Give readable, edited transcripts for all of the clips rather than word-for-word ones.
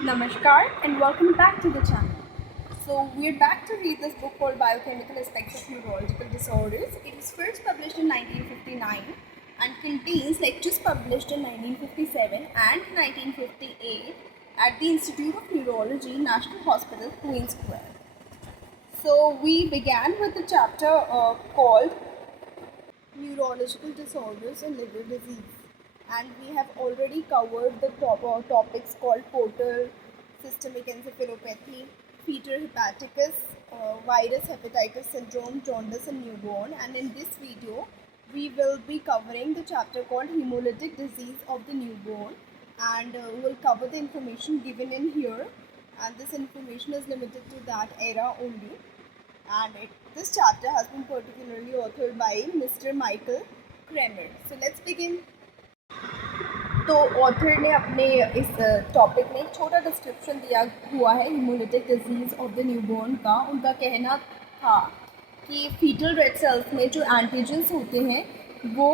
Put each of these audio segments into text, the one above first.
Namaskar and welcome back to the channel. So we're back to read this book called Biochemical Aspects of Neurological Disorders. It was first published in 1959 and contains lectures published in 1957 and 1958 at the Institute of Neurology, National Hospital, Queen Square. So we began with the chapter called Neurological Disorders and Liver Disease. And we have already covered the topics called portal, systemic encephalopathy, fetal hepaticus, virus hepatitis syndrome, jaundice and newborn. And in this video, we will be covering the chapter called hemolytic disease of the newborn. And we'll cover the information given in here. And this information is limited to that era only. And this chapter has been particularly authored by Mr. Michael Kremer. So let's begin. तो author ने अपने इस topic में एक छोटा description दिया हुआ है haemolytic disease of the newborn का। उनका कहना था कि फीटल रेड सेल्स में जो एंटीजेंस होते हैं वो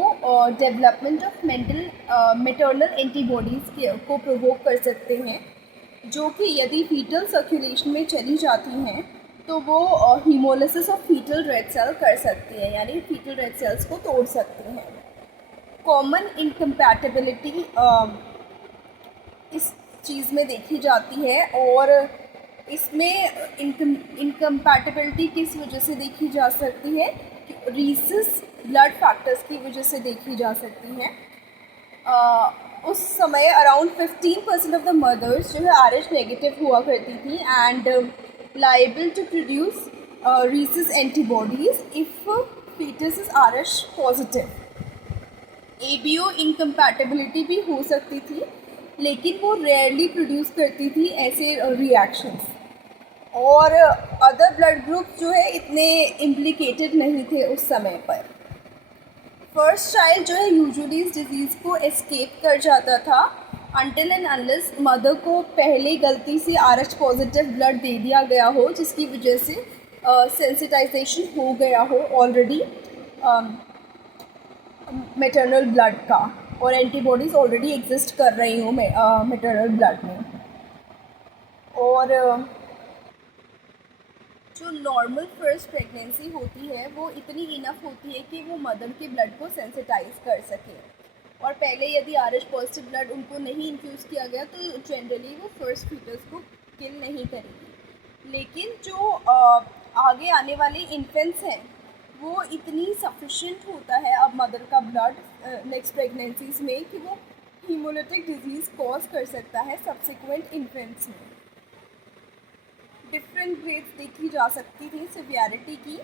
डेवलपमेंट ऑफ मैटरनल एंटीबॉडीज़ को प्रोवोक कर सकते हैं, जो कि यदि फीटल सर्कुलेशन में चली जाती हैं तो वो haemolysis of fetal red cell कर सकती है, यानी फीटल रेड सेल्स को तोड़ सकती हैं। कॉमन इनकम्पैटिबिलिटी इस चीज़ में देखी जाती है और इसमें इनकम्पैटिबिलिटी किस वजह से देखी जा सकती है कि रीसस ब्लड फैक्टर्स की वजह से देखी जा सकती है। उस समय अराउंड 15% ऑफ द मदर्स जो है RH नेगेटिव हुआ करती थी and liable to produce rhesus antibodies if fetus is RH positive. ABO incompatibility भी हो सकती थी, लेकिन वो रेयरली प्रोड्यूस करती थी ऐसे रिएक्शंस, और अदर ब्लड ग्रुप्स जो है इतने इम्प्लिकेटेड नहीं थे उस समय पर। फर्स्ट चाइल्ड जो है यूजुअली इस डिज़ीज़ को एस्केप कर जाता था अनटिल एंड अनलेस मदर को पहले गलती से RH पॉजिटिव ब्लड दे दिया गया हो, जिसकी वजह से सेंसिटाइजेशन हो गया हो ऑलरेडी मैटरनल ब्लड का, और एंटीबॉडीज़ ऑलरेडी एग्जिस्ट कर रही हो मैटरनल ब्लड में। और जो नॉर्मल फर्स्ट प्रेगनेंसी होती है वो इतनी इनफ होती है कि वो मदर के ब्लड को सेंसिटाइज कर सके, और पहले यदि RH पॉजिटिव ब्लड उनको नहीं इन्फ्यूज़ किया गया तो जनरली वो फर्स्ट फीटस को किल नहीं करेगी। लेकिन जो आगे आने वाले इन्फेंट्स हैं वो इतनी सफिशेंट होता है अब मदर का ब्लड नेक्स्ट प्रेगनेंसीज में कि वो हीमोलिटिक डिजीज़ कॉज कर सकता है सब्सिक्वेंट इन्फेंट्स में। डिफरेंट ग्रेड्स देखी जा सकती थी सिवियरिटी की।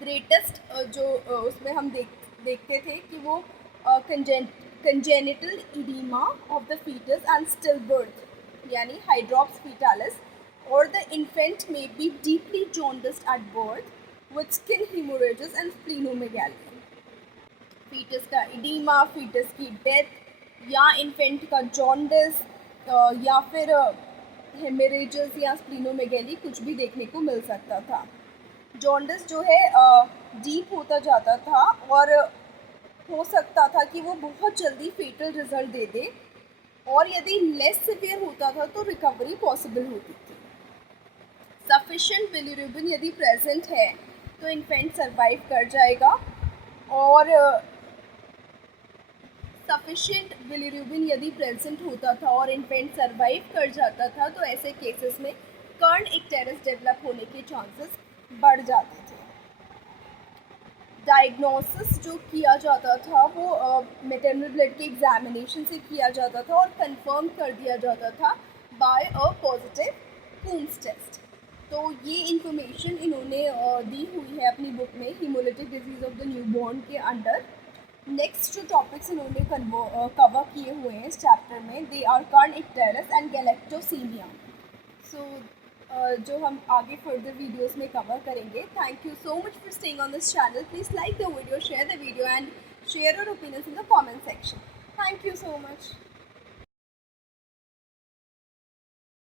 ग्रेटेस्ट जो उसमें हम देखते थे कि वो congenital oedema of the foetus and still birth, यानी हाइड्रॉप्स फीटालिस, और द इन्फेंट में be deeply jaundiced at birth with skin hemorrhages and splenomegaly। Foetus का इडीमा, फीटस की डेथ, या इन्फेंट का जॉन्डिस, या फिर हेमरेजेस या स्प्लीनोमेगेली कुछ भी देखने को मिल सकता था। जॉन्डिस जो है डीप होता जाता था और हो सकता था कि वो बहुत जल्दी फेटल रिजल्ट दे दे, और यदि लेस सिवियर होता था तो रिकवरी पॉसिबल होती थी। सफिशिएंट बिलिरुबिन यदि प्रेजेंट है तो इन्फेंट सरवाइव कर जाएगा, और सफिशिएंट बिलिरुबिन यदि प्रेजेंट होता था और इन्फेंट सरवाइव कर जाता था तो ऐसे केसेस में कर्न इक्टेरस डेवलप होने के चांसेस बढ़ जाते थे। डायग्नोसिस जो किया जाता था वो मैटरनल ब्लड के एग्जामिनेशन से किया जाता था और कंफर्म कर दिया जाता था by a positive Coombs test. तो ये इन्फॉर्मेशन इन्होंने दी हुई है अपनी बुक में haemolytic disease of the newborn के अंडर। नेक्स्ट जो टॉपिक्स इन्होंने कवर किए हुए हैं इस चैप्टर में, दे आर कर्न इक्टेरस एंड गैलेक्टोसीमिया। सो जो हम आगे फर्दर वीडियोस में कवर करेंगे। Thank you so much for staying on this channel. Please like the video, share the video and share your opinions in the comment section. Thank you so much.